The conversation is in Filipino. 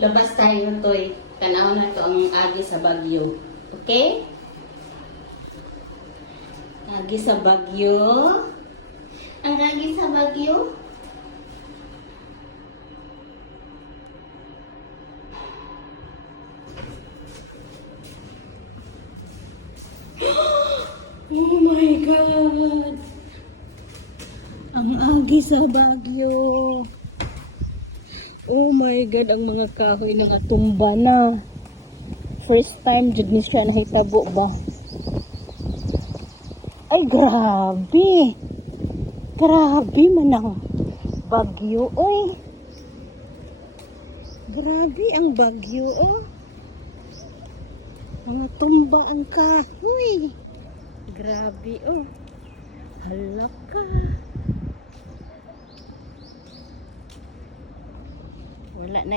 Labas tayo, Toy. Tanaw na to ang agi sa Bagyo. Okay? Agi sa Bagyo. Ang agi sa Bagyo. Oh my God! Ang agi sa Bagyo. Oh my God, ang mga kahoy na tumba na. First time jud ni siya nahitabo ba? Ay, grabe. Grabe man ang bagyo, oy. Grabe ang bagyo, oh. Mga tumba ang kahoy. Grabe, oh. Hala ka. Wala na